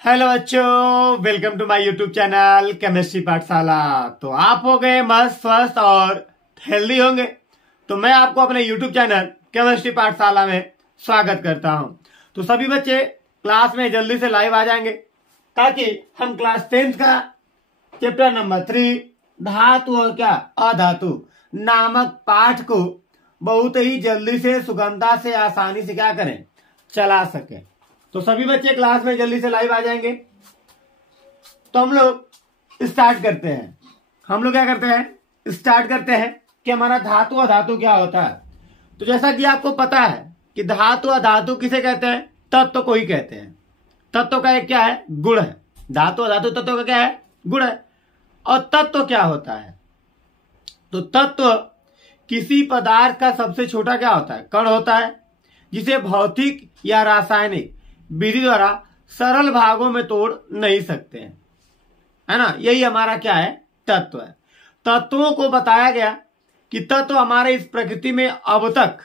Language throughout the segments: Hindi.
हेलो बच्चों, welcome to my YouTube channel chemistry Pathshala. तो आप हो गए मस्त स्वस्थ और हेल्दी होंगे, तो मैं आपको अपने यूट्यूब चैनल केमिस्ट्री पाठशाला में स्वागत करता हूं। तो सभी बच्चे क्लास में जल्दी से लाइव आ जाएंगे ताकि हम क्लास 10th का चैप्टर नंबर 3 धातु और क्या अधातु नामक पाठ को बहुत ही जल्दी से सुगमता से आसानी से क्या करें, चला सके। तो सभी बच्चे क्लास में जल्दी से लाइव आ जाएंगे। तो हम लोग स्टार्ट करते हैं। हम लोग क्या करते हैं, स्टार्ट करते हैं कि हमारा धातु अधातु क्या होता है। तो जैसा कि आपको पता है कि धातु अधातु किसे कहते हैं, तत्व को ही कहते हैं। तत्व का एक क्या है, गुण है। धातु अधातु तत्व का क्या है, गुण है। और तत्व क्या होता है, तो तत्व किसी पदार्थ का सबसे छोटा क्या होता है, कण होता है, जिसे भौतिक या रासायनिक विधि द्वारा सरल भागों में तोड़ नहीं सकते हैं, है ना। यही हमारा क्या है, तत्व है। तत्वों को बताया गया कि तत्व हमारे इस प्रकृति में अब तक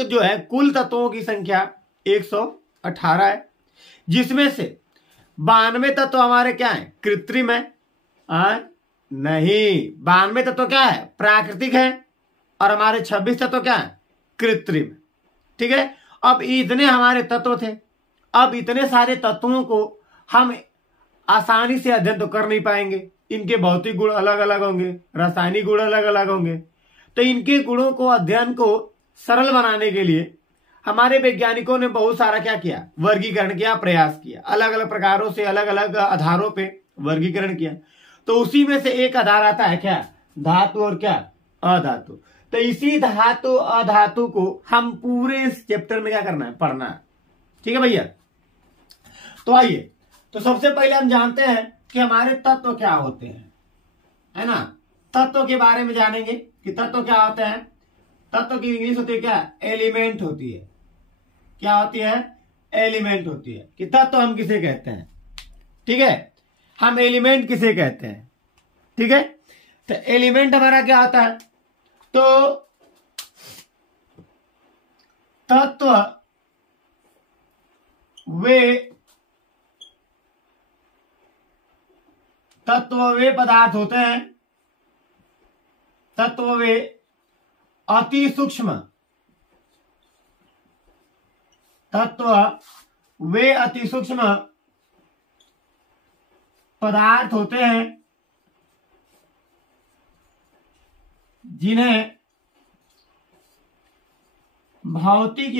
जो है कुल तत्वों की संख्या 118 है, जिसमें से 92 तत्व हमारे क्या है, कृत्रिम है। नहीं, 92 तत्व क्या है, प्राकृतिक है, और हमारे 26 तत्व क्या है, कृत्रिम। ठीक है। अब इतने हमारे तत्व थे। अब इतने सारे तत्वों को हम आसानी से अध्ययन तो कर नहीं पाएंगे। इनके भौतिक गुण अलग अलग होंगे, रासायनिक गुण अलग अलग होंगे। तो इनके गुणों को अध्ययन को सरल बनाने के लिए हमारे वैज्ञानिकों ने बहुत सारा क्या किया, वर्गीकरण किया, प्रयास किया। अलग अलग प्रकारों से अलग अलग आधारों पे वर्गीकरण किया। तो उसी में से एक आधार आता है क्या, धातु और क्या अधातु। तो इसी धातु अधातु को हम पूरे इस चैप्टर में क्या करना है, पढ़ना है। ठीक है भैया। तो आइए, तो सबसे पहले हम जानते हैं कि हमारे तत्व क्या होते हैं, है ना। तत्व के बारे में जानेंगे कि तत्व क्या होते हैं। तत्व की इंग्लिश होती है क्या, एलिमेंट होती है। क्या होती है, एलिमेंट होती है। कि तत्व हम किसे कहते हैं, ठीक है, हम एलिमेंट किसे कहते हैं। ठीक है। तो एलिमेंट हमारा क्या होता है, तो तत्व वे पदार्थ होते हैं, तत्व वे अति सूक्ष्म, तत्व वे अति सूक्ष्म पदार्थ होते हैं जिन्हें भौतिक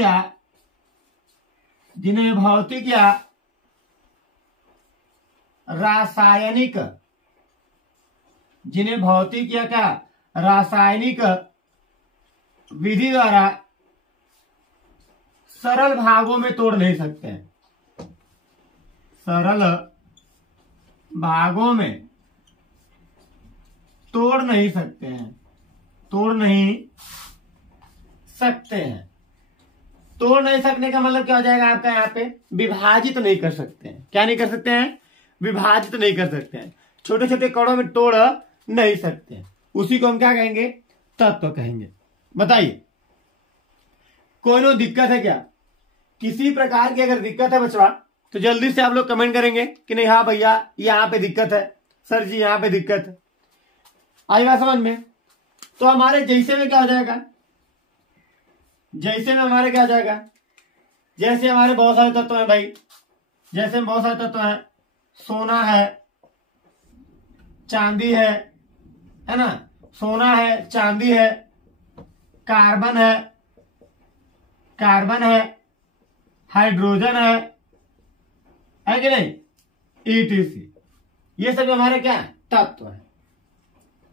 या रासायनिक विधि द्वारा सरल भागों में तोड़ नहीं सकते हैं। सरल भागों में तोड़ नहीं सकते हैं, तोड़ नहीं सकने का मतलब क्या हो जाएगा आपका, यहाँ पे विभाजित नहीं कर सकते हैं। क्या नहीं कर सकते हैं, विभाजित नहीं कर सकते हैं। छोटे छोटे कणों में तोड़ नहीं सकते हैं। उसी को हम क्या कहेंगे, तत्व कहेंगे। बताइए, कोई दिक्कत है क्या, किसी प्रकार की अगर दिक्कत है बचवा, तो जल्दी से आप लोग कमेंट करेंगे कि नहीं, हाँ भैया यहाँ पे दिक्कत है, सर जी यहाँ पे दिक्कत है। आएगा समझ में। तो हमारे जैसे में क्या हो जाएगा, जैसे में हमारे क्या हो जाएगा, जैसे हमारे बहुत सारे तत्व हैं भाई, जैसे बहुत सारे तत्व हैं, सोना है, चांदी है ना, सोना है, चांदी है, कार्बन है, हाइड्रोजन है कि नहीं, ETC। ये सब हमारे क्या है, तत्व है।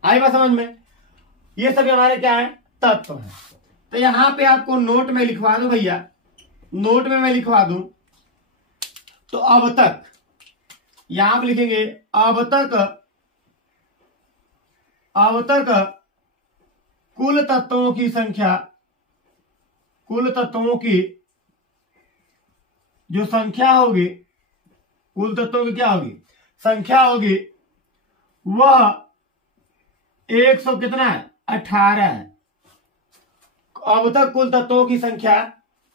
आई बात समझ में। ये सब हमारे क्या है, तत्व है। तो यहां पे आपको नोट में लिखवा दूं भैया, नोट में मैं लिखवा दूं, तो अब तक यहां पे लिखेंगे, अब तक कुल तत्वों की संख्या, कुल तत्वों की जो संख्या होगी, कुल तत्वों की क्या होगी, संख्या होगी, वह 100 कितना है, 18 है। अब तक कुल तत्वों की संख्या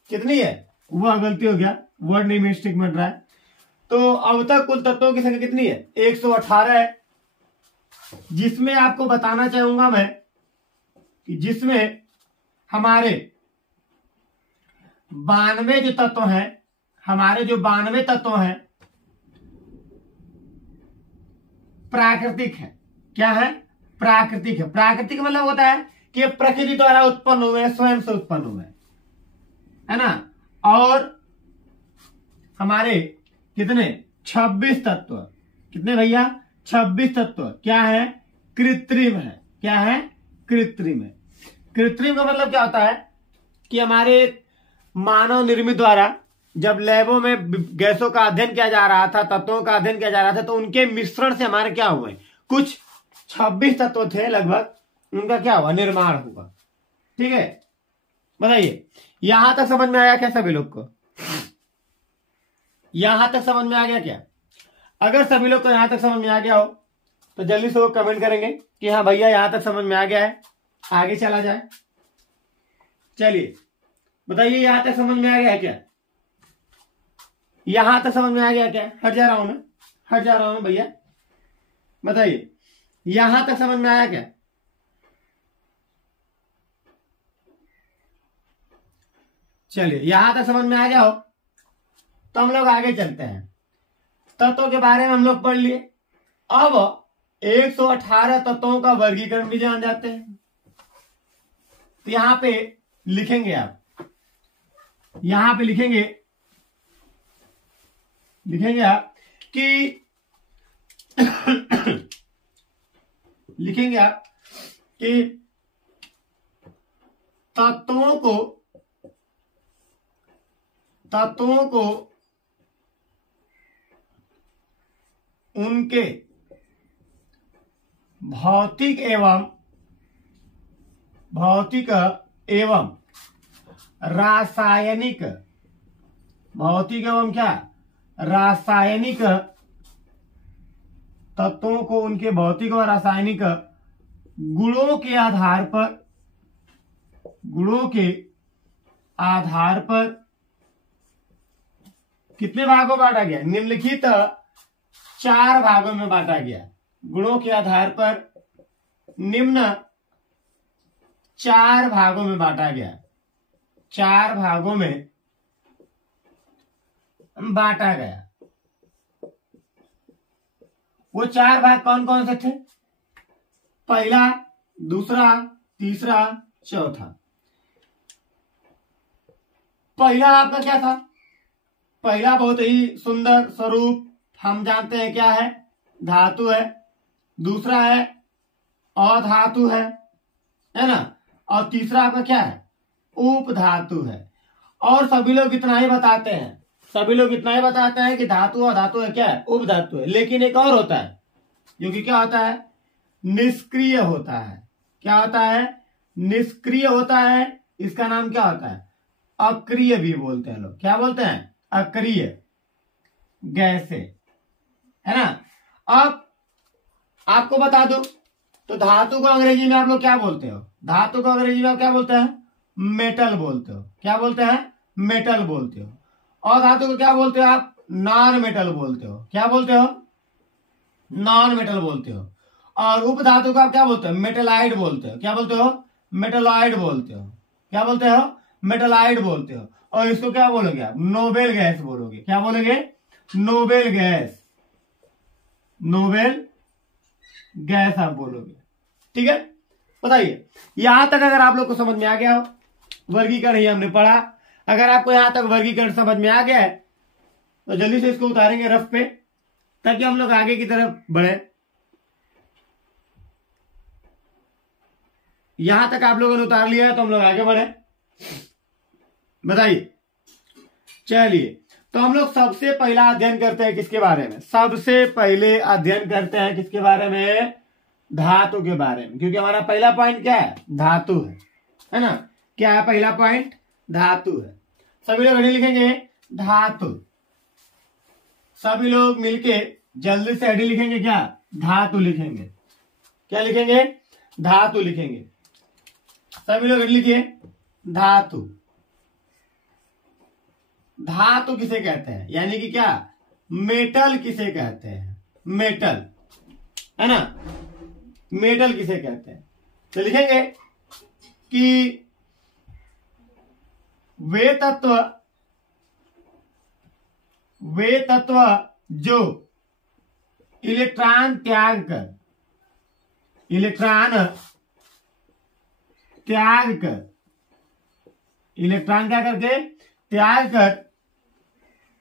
कितनी है, वह गलती हो गया, वर्ड नहीं मिस्टेक बन रहा है। तो अब तक कुल तत्वों की संख्या कितनी है? 118 है। जिसमें आपको बताना चाहूंगा मैं कि जिसमें हमारे 92 जो तत्व हैं, हमारे जो 92 तत्व हैं प्राकृतिक है। क्या है? प्राकृतिक है। प्राकृतिक मतलब होता है कि प्रकृति द्वारा उत्पन्न हुए, स्वयं से उत्पन्न हुए, है ना। और हमारे कितने? 26 तत्व। कितने भैया? 26 तत्व क्या है? कृत्रिम है। क्या है? कृत्रिम है। कृत्रिम का मतलब क्या होता है कि हमारे मानव निर्मित द्वारा जब लैबों में गैसों का अध्ययन किया जा रहा था, तत्वों का अध्ययन किया जा रहा था, तो उनके मिश्रण से हमारे क्या हुए? कुछ 26 तत्व थे लगभग, उनका क्या हुआ? निर्माण हुआ। ठीक है, बताइए यहां तक समझ में आया क्या सभी लोग को? यहां तक समझ में आ गया क्या? अगर सभी लोग को यहां तक समझ में आ गया हो तो जल्दी से वो कमेंट करेंगे कि हाँ भैया यहां तक समझ में आ गया है, आगे चला जाए। चलिए बताइए यहां तक समझ में आ गया है क्या? यहां तक समझ में आ गया क्या? हट जा रहा हूं मैं, हट जा रहा हूं भैया। बताइए यहां तक समझ में आया क्या? चलिए यहां तक समझ में आ गया हो तो हम लोग आगे चलते हैं। तत्वों के बारे में हम लोग पढ़ लिए। अब 118 तत्वों का वर्गीकरण भी जान जाते हैं। तो यहां पे लिखेंगे आप, यहां पे लिखेंगे आप कि लिखेंगे आप कि तत्वों को उनके भौतिक एवं रासायनिक, भौतिक एवं क्या? रासायनिक तत्वों को उनके भौतिक और रासायनिक गुणों के आधार पर कितने भागों में बांटा गया? निम्नलिखित 4 भागों में बांटा गया। गुणों के आधार पर निम्न 4 भागों में बांटा गया। 4 भागों में बांटा गया। वो 4 भाग कौन कौन से थे? पहला, दूसरा, तीसरा, चौथा। पहला आपका क्या था? पहला बहुत ही सुंदर स्वरूप हम जानते हैं क्या है? धातु है। दूसरा है अधातु है ना। और तीसरा आपका क्या है? उपधातु है। और सभी लोग इतना ही बताते हैं, कि धातु और धातु है क्या है? उपधातु है। लेकिन एक और होता है जो कि क्या होता है? निष्क्रिय होता है। क्या होता है? निष्क्रिय होता है। इसका नाम क्या होता है? अक्रिय भी बोलते हैं लोग। क्या बोलते हैं? अक्रिय गैसें, है ना। अब आपको बता दो, तो धातु को अंग्रेजी में आप लोग क्या बोलते हो? धातु को अंग्रेजी में आप क्या बोलते हैं? मेटल बोलते हो। क्या बोलते हैं? मेटल बोलते हो। और धातु को क्या बोलते हो आप? नॉन मेटल बोलते हो। क्या बोलते हो? नॉन मेटल बोलते हो। और उपधातु को आप क्या बोलते हो? मेटलाइड बोलते हो। क्या बोलते हो? मेटलॉइड बोलते हो। क्या बोलते हो? मेटलाइड बोलते हो। और इसको क्या बोलोगे आप? नोबेल गैस बोलोगे। क्या बोलोगे? Noble gas. नोबेल गैस आप बोलोगे। ठीक है, बताइए यहां तक अगर आप लोग को समझ में आ गया हो, वर्गीकरण ही हमने पढ़ा। अगर आपको यहां तक वर्गीकरण समझ में आ गया है तो जल्दी से इसको उतारेंगे रफ पे, ताकि हम लोग आगे की तरफ बढ़े। यहां तक आप लोगों ने उतार लिया है तो हम लोग आगे बढ़े। बताइए, चलिए तो हम लोग सबसे पहला अध्ययन करते हैं किसके बारे में? सबसे पहले अध्ययन करते हैं किसके बारे में? धातु के बारे में। क्योंकि हमारा पहला पॉइंट क्या है? धातु है ना। क्या है पहला पॉइंट? धातु है। सभी लोग हेडिंग लिखेंगे धातु। सभी लोग मिलके जल्दी से हेडिंग लिखेंगे क्या? धातु लिखेंगे। क्या लिखेंगे? धातु लिखेंगे। सभी लोग हेडिंग लिखिए धातु। धातु किसे कहते हैं? यानी कि क्या? मेटल किसे कहते हैं, मेटल, है ना, मेटल किसे कहते हैं। तो लिखेंगे कि वे तत्व जो इलेक्ट्रॉन त्याग कर इलेक्ट्रॉन क्या करके त्याग कर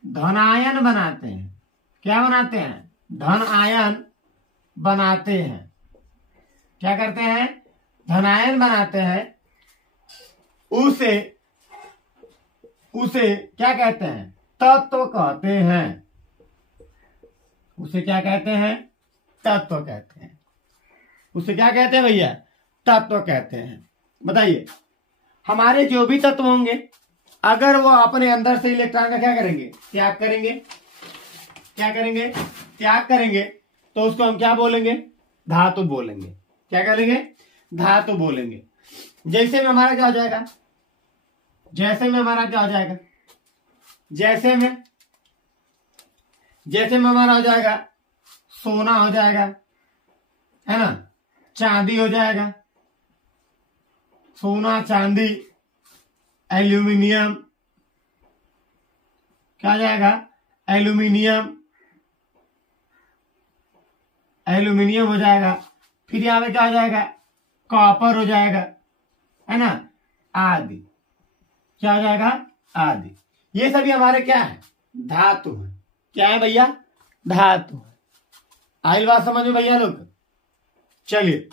धनायन बनाते हैं। क्या बनाते हैं, धन आयन बनाते हैं। क्या करते हैं, धनायन बनाते हैं। उसे क्या कहते हैं, तत्व कहते हैं। उसे क्या कहते हैं, तत्व कहते हैं। उसे क्या कहते हैं भैया, तत्व कहते हैं। बताइए, हमारे जो भी तत्व होंगे अगर वो अपने अंदर से इलेक्ट्रॉन का क्या करेंगे, त्याग करेंगे, क्या करेंगे, त्याग करेंगे, तो उसको हम क्या बोलेंगे, धातु बोलेंगे। क्या करेंगे, धातु बोलेंगे। जैसे में हमारा क्या हो जाएगा, जैसे में हमारा क्या हो जाएगा, जैसे में हमारा हो जाएगा सोना हो जाएगा, है ना, चांदी हो जाएगा, सोना, चांदी, एल्यूमिनियम, क्या हो जाएगा, एल्यूमिनियम हो जाएगा। फिर यहां पे क्या हो जाएगा, कॉपर हो जाएगा, है ना, आदि। क्या हो जाएगा, आदि। ये सभी हमारे क्या है, धातु है। क्या है भैया, धातु है। आई बात समझ में भैया लोग। चलिए,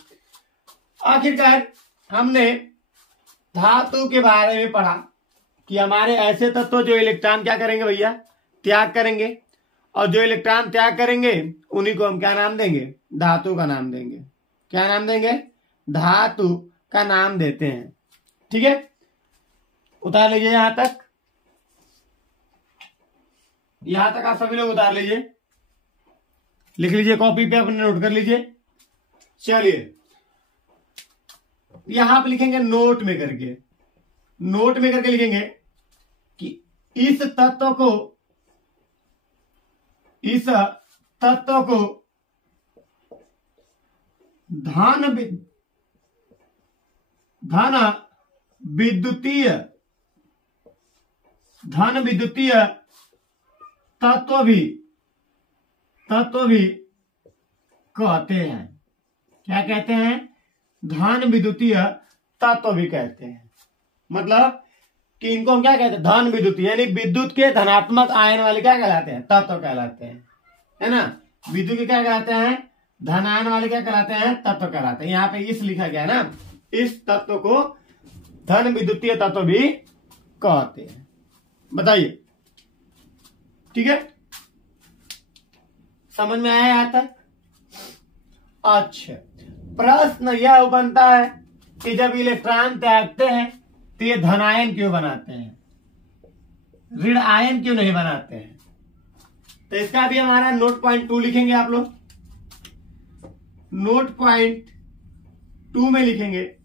आखिरकार हमने धातु के बारे में पढ़ा कि हमारे ऐसे तत्व जो इलेक्ट्रॉन क्या करेंगे भैया, त्याग करेंगे, और जो इलेक्ट्रॉन त्याग करेंगे उन्हीं को हम क्या नाम देंगे, धातु का नाम देंगे। क्या नाम देंगे, धातु का नाम देते हैं। ठीक है, उतार लीजिए यहां तक, आप सभी लोग उतार लीजिए, लिख लीजिए कॉपी पे, अपने नोट कर लीजिए। चलिए, यहां पे लिखेंगे नोट में करके लिखेंगे कि इस तत्व को धन विद्युतीय तत्व भी कहते हैं। क्या कहते हैं, धन विद्युतीय तत्व भी कहते हैं। मतलब कि इनको हम क्या कहते हैं, धन विद्युतीय, यानी विद्युत के धनात्मक आयन वाले क्या कहलाते हैं, तत्व कहलाते हैं, है ना। विद्युत के क्या कहलाते हैं, धन आयन वाले क्या कहलाते हैं, तत्व कहलाते हैं। यहाँ पे इस लिखा गया है ना, इस तत्व को धन विद्युतीय तत्व भी कहते हैं। बताइए, ठीक है, समझ में आया यहां तक। अच्छा, प्रश्न यह बनता है कि जब इलेक्ट्रॉन त्यागते हैं तो ये धनायन क्यों बनाते हैं, ऋण आयन क्यों नहीं बनाते हैं। तो इसका भी हमारा नोट पॉइंट 2 लिखेंगे आप लोग। नोट पॉइंट 2 में लिखेंगे,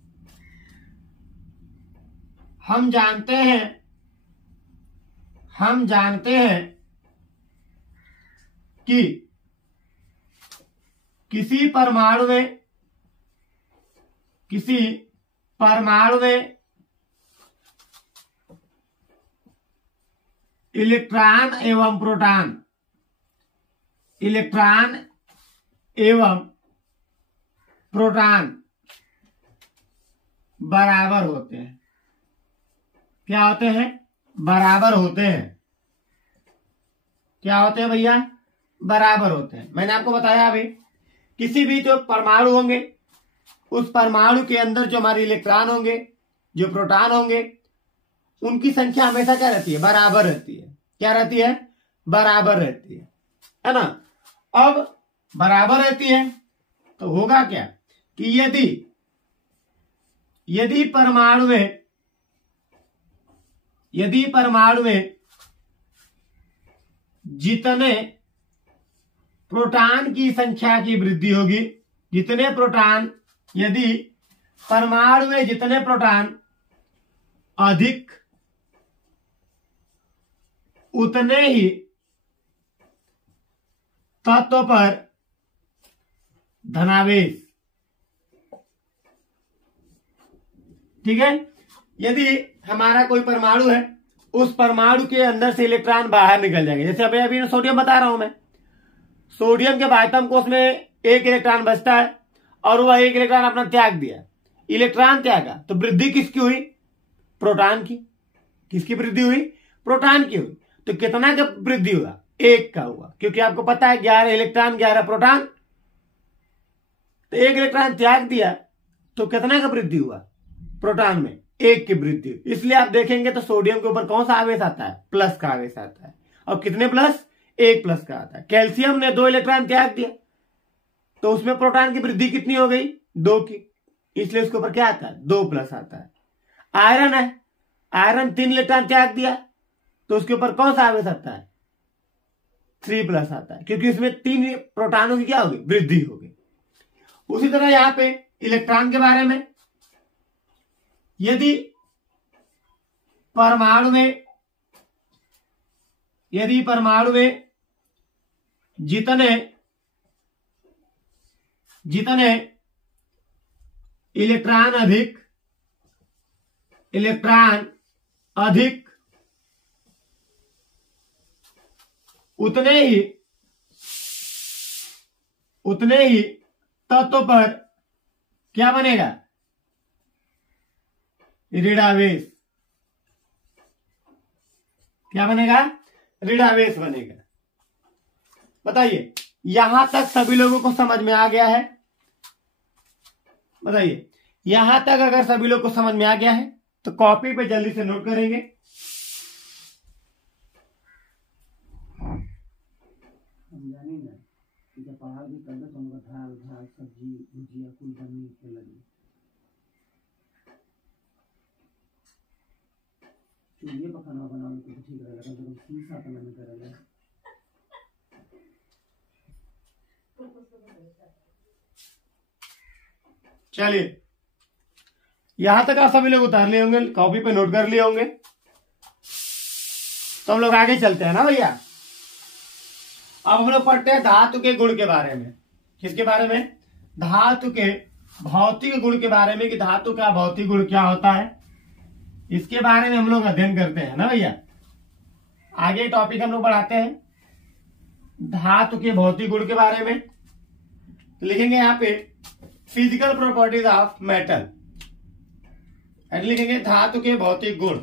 हम जानते हैं कि किसी परमाणु में इलेक्ट्रॉन एवं प्रोटॉन बराबर होते हैं। क्या होते हैं, बराबर होते हैं। क्या होते हैं भैया, बराबर होते हैं। मैंने आपको बताया अभी, किसी भी जो परमाणु होंगे उस परमाणु के अंदर जो हमारे इलेक्ट्रॉन होंगे, जो प्रोटॉन होंगे, उनकी संख्या हमेशा क्या रहती है, बराबर रहती है। क्या रहती है, बराबर रहती है ना। अब बराबर रहती है तो होगा क्या कि यदि परमाणु में जितने प्रोटॉन की संख्या की वृद्धि होगी, यदि परमाणु में जितने प्रोटॉन अधिक, उतने ही तत्व पर धनावेश। ठीक है, यदि हमारा कोई परमाणु है, उस परमाणु के अंदर से इलेक्ट्रॉन बाहर निकल जाएंगे। जैसे अभी सोडियम बता रहा हूं मैं, सोडियम के बाह्यतम कोष में एक इलेक्ट्रॉन बचता है और वह एक इलेक्ट्रॉन अपना त्याग दिया, इलेक्ट्रॉन त्यागा, तो वृद्धि किसकी हुई? प्रोटॉन की। किसकी वृद्धि हुई? प्रोटॉन की हुई। तो कितना का वृद्धि हुआ? एक का हुआ, क्योंकि आपको पता है 11 इलेक्ट्रॉन 11 प्रोटॉन। तो एक इलेक्ट्रॉन त्याग दिया तो कितना का वृद्धि हुआ? प्रोटॉन में एक की वृद्धि। इसलिए आप देखेंगे तो सोडियम के ऊपर कौन सा आवेश आता है? प्लस का आवेश आता है। और कितने प्लस? एक प्लस का आता है। कैल्शियम ने 2 इलेक्ट्रॉन त्याग दिया तो उसमें प्रोटॉन की वृद्धि कितनी हो गई? 2 की, इसलिए उसके ऊपर क्या आता है? 2 प्लस आता है। आयरन है, आयरन 3 इलेक्ट्रॉन त्याग दिया तो उसके ऊपर कौन सा आवेश आता है? 3 प्लस आता है, क्योंकि इसमें 3 प्रोटॉनों की क्या होगी? वृद्धि होगी। उसी तरह यहां पे इलेक्ट्रॉन के बारे में, यदि परमाणु में जितने इलेक्ट्रॉन अधिक उतने ही तत्व पर क्या बनेगा? ऋणावेश। क्या बनेगा? ऋणावेश बनेगा। बताइए, यहां तक सभी लोगों को समझ में आ गया है? बताइए, यहां तक अगर सभी लोग को समझ में आ गया है तो कॉपी पे जल्दी से नोट करेंगे। सब्जी भुजिया कुल बनी के लगी चूल्हे पर खाना बनाने तो ठीक रहेगा, तो सीसा तो नहीं करेगा। चलिए, यहां तक आप सभी लोग उतार लिए होंगे, कॉपी पे नोट कर लिए होंगे। तो हम लोग आगे चलते हैं ना भैया। अब हम लोग पढ़ते हैं धातु के गुण के बारे में। किसके बारे में? धातु के भौतिक गुण के बारे में, कि धातु का भौतिक गुण क्या होता है, इसके बारे में हम लोग अध्ययन करते हैं ना भैया। आगे टॉपिक हम लोग बढ़ाते हैं धातु के भौतिक गुण के बारे में। तो लिखेंगे यहाँ पे फिजिकल प्रॉपर्टीज ऑफ मेटल, लिखेंगे धातु के भौतिक गुण।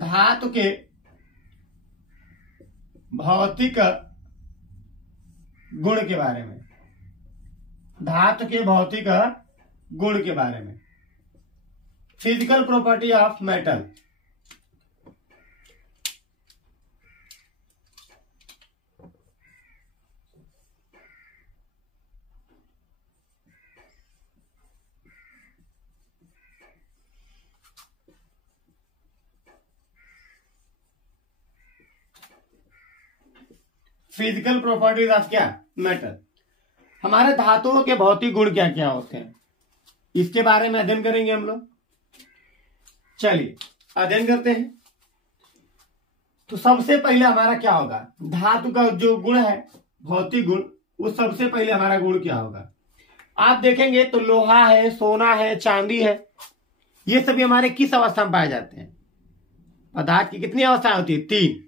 धातु के भौतिक गुण के बारे में, धातु के भौतिक गुण के बारे में, physical property of metal. Physical properties of क्या? मेटल। हमारे धातुओं के भौतिक गुण क्या क्या होते हैं, इसके बारे में अध्ययन करेंगे हम लोग। चलिए अध्ययन करते हैं। तो सबसे पहले हमारा क्या होगा? धातु का जो गुण है, भौतिक गुण, वो सबसे पहले हमारा गुण क्या होगा? आप देखेंगे तो लोहा है, सोना है, चांदी है, ये सभी हमारे किस अवस्था में पाए जाते हैं? पदार्थ की कितनी अवस्थाएं होती है? 3,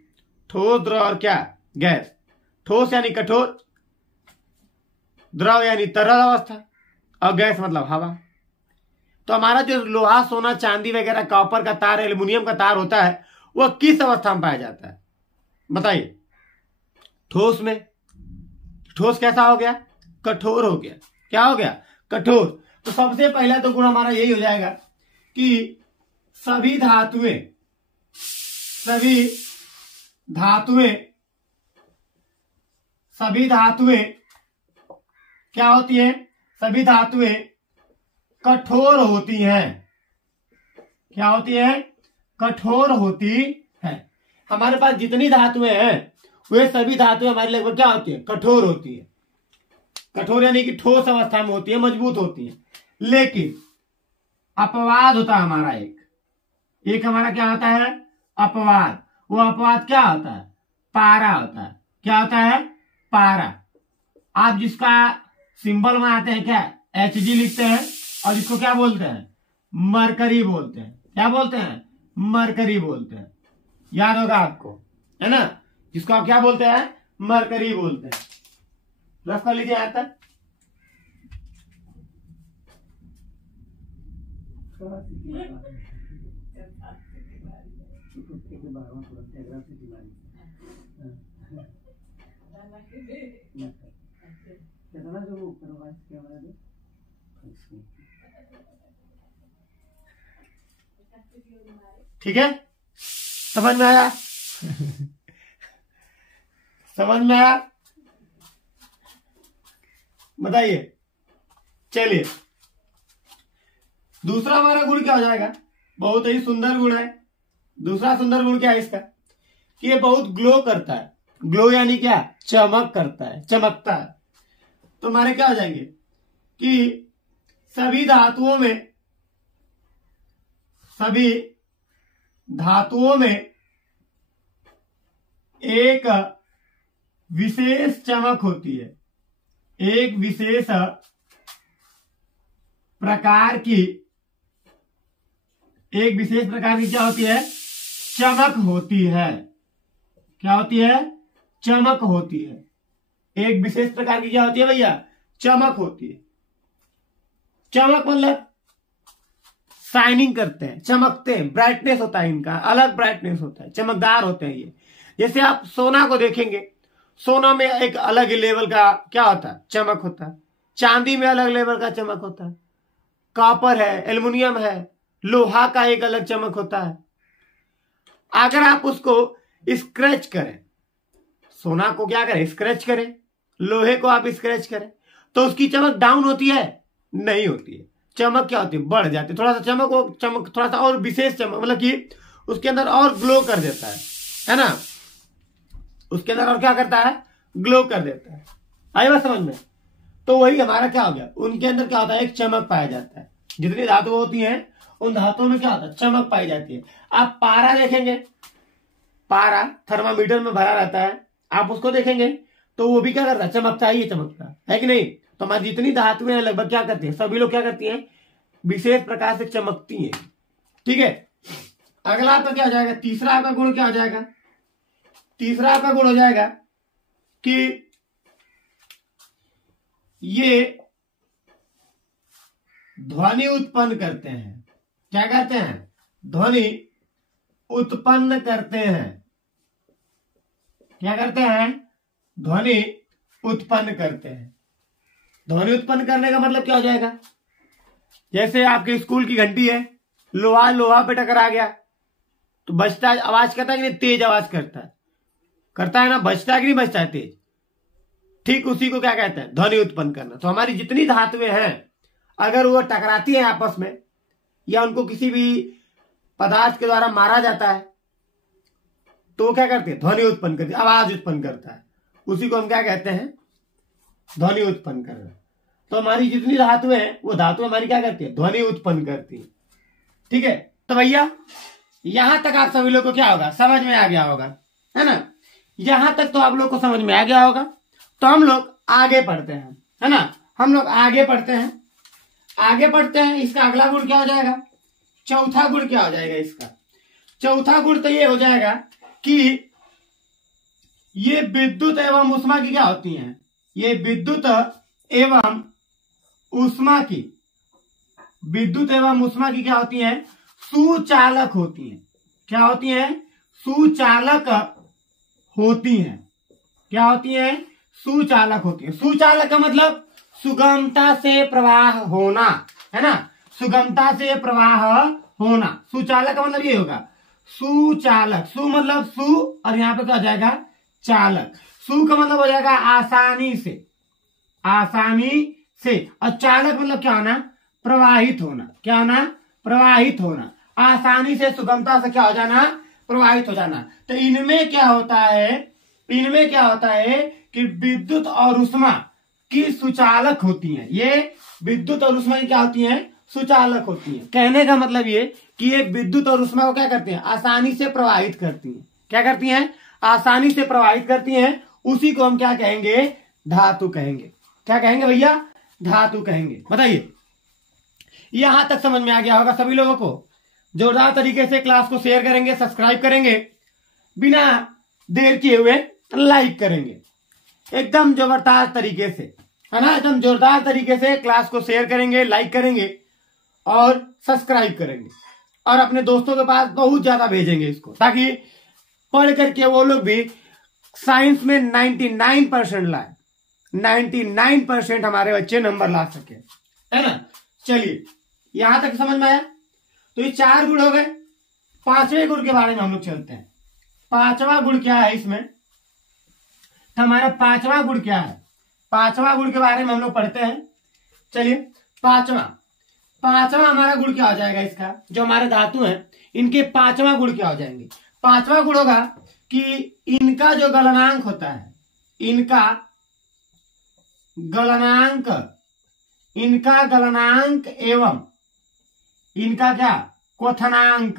ठोस, द्रव और क्या? गैस। ठोस यानी कठोर, द्रव यानी तरल अवस्था, और गैस मतलब हवा। तो हमारा जो लोहा, सोना, चांदी वगैरह, कॉपर का तार, एल्युमिनियम का तार होता है, वह किस अवस्था में पाया जाता है? बताइए। ठोस में। ठोस कैसा हो गया? कठोर हो गया। क्या हो गया? कठोर। तो सबसे पहला तो गुण हमारा यही हो जाएगा कि सभी धातुएं क्या होती है? सभी धातुएं कठोर होती हैं। क्या होती है? कठोर होती है। हमारे पास जितनी धातुएं हैं वे सभी धातुएं हमारे लगभग क्या होती है? कठोर होती है। कठोर यानी कि ठोस अवस्था में होती है, मजबूत होती है। लेकिन अपवाद होता है हमारा एक हमारा क्या होता है? अपवाद। वो अपवाद क्या होता है? पारा होता है। क्या होता है? पारा। आप जिसका सिंबल बनाते हैं क्या? Hg लिखते हैं, और इसको क्या बोलते हैं? मरकरी बोलते हैं। क्या बोलते हैं? मरकरी बोलते हैं। याद होगा आपको, है ना? जिसको आप क्या बोलते हैं? मरकरी बोलते हैं। रफ कर लीजिए यहां तक। कितना जो ऊपर वाइस कैमरा दे ठीक है, समझ में आया? समझ में आया? बताइए। चलिए, दूसरा हमारा गुण क्या हो जाएगा? बहुत ही सुंदर गुण है। दूसरा सुंदर गुण क्या है इसका? कि ये बहुत ग्लो करता है। ग्लो यानी क्या? चमक करता है, चमकता है। तो हमारे क्या हो जाएंगे कि सभी धातुओं में एक विशेष चमक होती है। एक विशेष प्रकार की क्या होती है? चमक होती है। क्या होती है? चमक होती है। एक विशेष प्रकार की क्या होती है भैया? चमक होती है। चमक मतलब शाइनिंग करते हैं, चमकते हैं, ब्राइटनेस होता है इनका, अलग ब्राइटनेस होता है, चमकदार होते हैं ये। जैसे आप सोना को देखेंगे, सोना में एक अलग लेवल का क्या होता है? चमक होता है। चांदी में अलग लेवल का चमक होता है। कॉपर है, एल्युमिनियम है, लोहा का एक अलग चमक होता है। अगर आप उसको स्क्रैच करें, सोना को क्या करें? स्क्रैच करें, लोहे को आप स्क्रैच करें, तो उसकी चमक डाउन होती है? नहीं होती है। चमक क्या होती है? बढ़ जाती है। थोड़ा सा चमक थोड़ा सा और विशेष चमक, मतलब कि उसके अंदर और ग्लो कर देता है ना? उसके अंदर और क्या करता है? ग्लो कर देता है। आई बात समझ में? तो वही हमारा क्या हो गया? उनके अंदर क्या होता है? एक चमक पाया जाता है। जितनी धातु होती हैं उन धातुओं में क्या होता है? चमक पाई जाती है। आप पारा देखेंगे, पारा थर्मामीटर में भरा रहता है, आप उसको देखेंगे तो वो भी क्या करता है? चमकता ही चमकता है कि नहीं? तो हमारी जितनी धातुएं हैं लगभग क्या करती है? सभी लोग क्या करती हैं? विशेष प्रकार से चमकती हैं। ठीक है, अगला आपका क्या हो जाएगा? तीसरा आपका गुण क्या हो जाएगा? तीसरा आपका गुण हो जाएगा कि ये ध्वनि उत्पन्न करते हैं। क्या करते हैं? ध्वनि उत्पन्न करते हैं। क्या करते हैं? ध्वनि उत्पन्न करते हैं। ध्वनि उत्पन्न करने का मतलब क्या हो जाएगा? जैसे आपके स्कूल की घंटी है, लोहा पे टकरा गया तो बजता है, आवाज करता है कि नहीं? तेज आवाज करता है ना? बजता है कि नहीं बजता है? तेज। ठीक उसी को क्या कहते हैं? ध्वनि उत्पन्न करना। तो हमारी जितनी धातुएं हैं अगर वो टकराती है आपस में, या उनको किसी भी पदार्थ के द्वारा मारा जाता है, तो वो क्या करते हैं? ध्वनि उत्पन्न करती है, आवाज उत्पन्न करता है। उसी को हम क्या कहते हैं? ध्वनि उत्पन्न करना। तो हमारी जितनी धातुएं हैं वो धातु हमारी क्या करती है? ध्वनि उत्पन्न करती है। ठीक है, तो भैया यहां तक आप सभी लोग को क्या होगा? समझ में आ गया होगा, है ना? यहां तक तो आप लोग को समझ में आ गया होगा। तो हम लोग आगे पढ़ते हैं, है ना? हम लोग आगे पढ़ते हैं। इसका अगला गुण क्या हो जाएगा? चौथा गुण क्या हो जाएगा इसका? चौथा गुण तो ये हो जाएगा कि ये विद्युत एवं ऊष्मा की क्या होती हैं? ये विद्युत एवं ऊष्मा की क्या होती हैं? सुचालक होती हैं। क्या होती हैं? सुचालक होती हैं। क्या होती हैं? सुचालक होती है। सुचालक का मतलब सुगमता से प्रवाह होना, है ना? सुगमता से प्रवाह होना। सुचालक का मतलब ये होगा। सुचालक, सु मतलब सु, और यहां पे क्या हो जाएगा? चालक। सु का मतलब हो जाएगा आसानी से, और चालक मतलब क्या होना? प्रवाहित होना। क्या होना? प्रवाहित होना। आसानी से, सुगमता से क्या हो जाना? प्रवाहित हो जाना। तो इनमें क्या होता है कि विद्युत और ऊष्मा की सुचालक होती हैं। ये विद्युत और ऊष्मा की क्या होती हैं? सुचालक होती हैं। कहने का मतलब ये कि ये विद्युत और ऊष्मा को क्या करते हैं? आसानी से प्रवाहित करती हैं। क्या करती हैं, आसानी से प्रवाहित करती हैं, उसी को हम क्या कहेंगे, धातु कहेंगे। क्या कहेंगे भैया, धातु कहेंगे। बताइए, यहां तक समझ में आ गया होगा सभी लोगों को। जोरदार तरीके से क्लास को शेयर करेंगे, सब्सक्राइब करेंगे, बिना देर किए हुए लाइक करेंगे, एकदम जबरदस्त तरीके से, है ना, एकदम जोरदार तरीके से क्लास को शेयर करेंगे, लाइक करेंगे और सब्सक्राइब करेंगे, और अपने दोस्तों के पास बहुत ज्यादा भेजेंगे इसको, ताकि पढ़ करके वो लोग भी साइंस में 99% लाए, 99% हमारे बच्चे नंबर ला सके, है ना। चलिए, यहां तक समझ में आया। तो ये 4 गुण हो गए। 5वें गुण के बारे में हम लोग चलते हैं। 5वां गुण क्या है इसमें, तो हमारा 5वां गुण क्या है, 5वां गुण के बारे में हम लोग पढ़ते हैं। चलिए, पांचवा हमारा गुण क्या हो जाएगा, इसका जो हमारे धातु हैं इनके 5वां गुण क्या हो जाएंगे। 5वां गुण होगा कि इनका जो गलनांक होता है, इनका गलनांक एवं इनका क्या, क्वथनांक,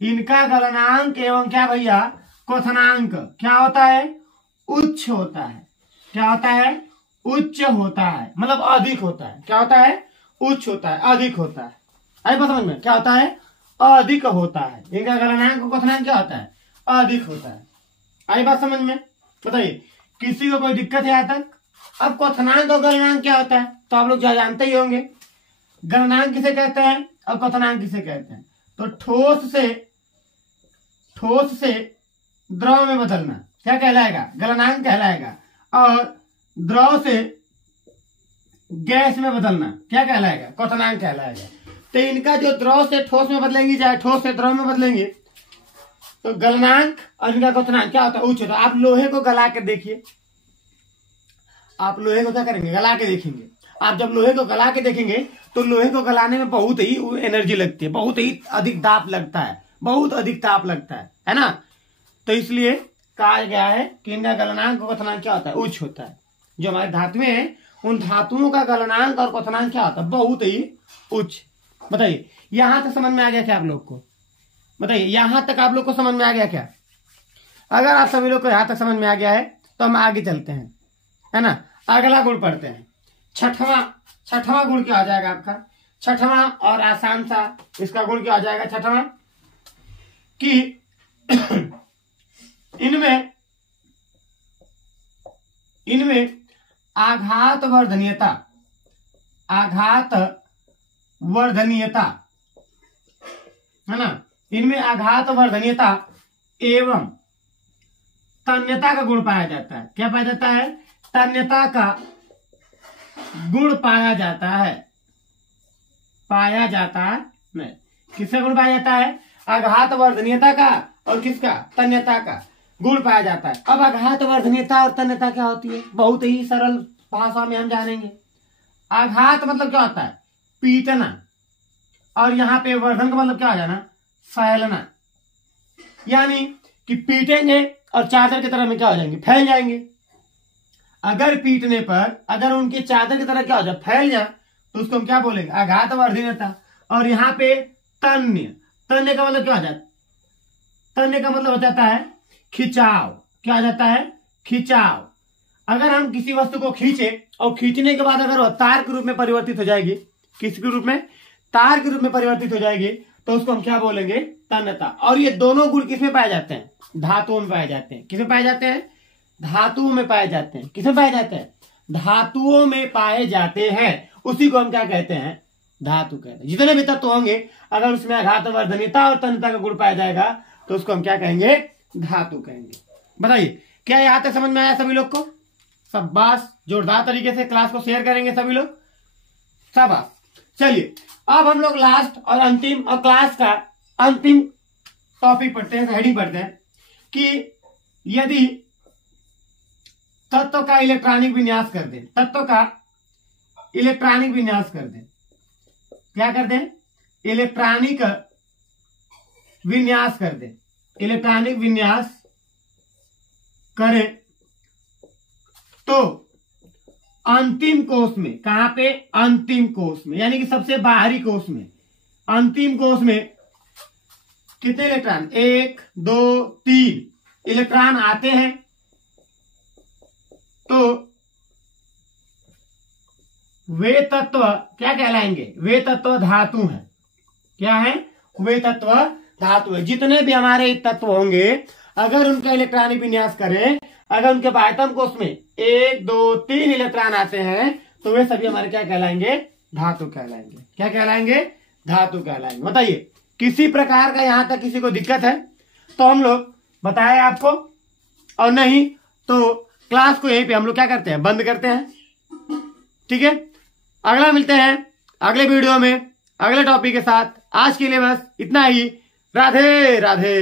इनका गलनांक एवं क्या भैया, क्वथनांक क्या होता है, उच्च होता है। क्या होता है, उच्च होता है, मतलब अधिक होता है। क्या होता है, उच्च होता है, अधिक होता है। आई बात समझ में, क्या होता है, अधिक होता है। इनका गलनांक क्वथनांक क्या होता है, अधिक होता है। आई बात समझ में। बताइए, किसी को कोई दिक्कत है यहाँ तक। अब क्वथनांक और गलनांक क्या होता है, तो आप लोग जानते ही होंगे। गलनांक किसे कहते हैं और क्वथनांक किसे कहते हैं। तो ठोस से द्रव में बदलना क्या कहलाएगा, गलनांक कहलाएगा, और द्रव से गैस में बदलना क्या कहलाएगा, क्वथनांक कहलाएगा। तो इनका जो द्रव से ठोस में बदलेंगे, चाहे ठोस से द्रव में बदलेंगे, तो गलनांक और इनका क्वथनांक क्या होता है, उच्च होता है। आप लोहे को गला के देखिए, आप लोहे को क्या करेंगे, गला के देखेंगे। आप जब लोहे को गला के देखेंगे तो लोहे को गलाने में बहुत ही एनर्जी लगती है, बहुत ही अधिक ताप लगता है, बहुत अधिक ताप लगता है ना। तो इसलिए कहा गया है कि इनका गलनांक और क्वथनांक क्या होता है, उच्च होता है। जो हमारे धातुएं हैं उन धातुओं का गलनांक और क्वथनांक क्या होता है, बहुत ही उच्च। बताइए, यहां तक समझ में आ गया क्या आप लोग को। बताइए, यहां तक आप लोग को समझ में आ गया क्या। अगर आप सभी लोग को यहां तक समझ में आ गया है तो हम आगे चलते हैं, है ना। अगला गुण पढ़ते हैं। छठवां गुण क्या आ जाएगा आपका, छठवां और आसान सा इसका गुण क्या आ जाएगा, छठवां कि इनमें आघात वर्धनीयता, है ना, इनमें आघात वर्धनीयता एवं तन्यता का गुण पाया जाता है। क्या पाया जाता है, तन्यता का गुण पाया जाता है। नहीं, किसका गुण पाया जाता है, आघात वर्धनीयता का, और किसका, तन्यता का गुण पाया जाता है। अब आघात वर्धनीयता और तन्यता क्या होती है, बहुत ही सरल भाषा में हम जानेंगे। आघात मतलब क्या होता है, पीटना, और यहाँ पे वर्धन का मतलब क्या हो जाना, फैलना। यानी कि पीटेंगे और चादर की तरह में क्या हो जाएंगे, फैल जाएंगे। अगर पीटने पर अगर उनकी चादर की तरह क्या हो जाए, फैल जाए, तो उसको हम क्या बोलेंगे, आघात वर्धनीयता। और यहाँ पे तन्य का मतलब क्या हो जाता है, तन्य का मतलब हो जाता है खिंचाव। क्या हो जाता है, खिंचाव। अगर हम किसी वस्तु को खींचे और खींचने के बाद अगर वह तार के रूप में परिवर्तित हो जाएगी, किसके रूप में, तार के रूप में परिवर्तित हो जाएगी, तो उसको हम क्या बोलेंगे, तन्यता। और ये दोनों गुण किसमें पाए जाते हैं, धातुओं में पाए जाते हैं। किसमें पाए जाते हैं, धातुओं में पाए जाते हैं। किसमें पाए जाते हैं, धातुओं में पाए जाते हैं। उसी को हम क्या कहते हैं, धातु कहते हैं। जितने भी तत्व होंगे अगर उसमें आघात वर्धनीयता और तन्यता का गुण पाया जाएगा तो उसको हम क्या कहेंगे, धातु कहेंगे। बताइए, क्या यहाँ तक समझ में आया सभी लोग को। शाबाश, जोरदार तरीके से क्लास को शेयर करेंगे सभी लोग, शाबाश। चलिए, अब हम लोग लास्ट और अंतिम और क्लास का अंतिम टॉपिक पढ़ते हैं, हेडिंग पढ़ते हैं कि यदि तत्व का इलेक्ट्रॉनिक विन्यास कर दें, तत्व का इलेक्ट्रॉनिक विन्यास कर दें, क्या कर दें, इलेक्ट्रॉनिक विन्यास कर दें, इलेक्ट्रॉनिक विन्यास करें, तो अंतिम कोष में, कहां पे, अंतिम कोष में, यानी कि सबसे बाहरी कोष में, अंतिम कोष में कितने इलेक्ट्रॉन, 1 2 3 इलेक्ट्रॉन आते हैं तो वे तत्व क्या कहलाएंगे? वे तत्व धातु हैं। क्या है? वे तत्व धातु है। जितने भी हमारे तत्व होंगे अगर उनका इलेक्ट्रॉनिक विन्यास करें, अगर उनके आयतन कोष में 1 2 3 इलेक्ट्रॉन आते हैं तो वे सभी हमारे क्या कहलाएंगे? धातु कहलाएंगे। क्या कहलाएंगे? धातु कहलाएंगे। बताइए किसी प्रकार का यहां तक किसी को दिक्कत है तो हम लोग बताए आपको, और नहीं तो क्लास को यहीं पे हम लोग क्या करते हैं? बंद करते हैं। ठीक है, अगला मिलते हैं अगले वीडियो में अगले टॉपिक के साथ। आज के लिए बस इतना ही। राधे राधे।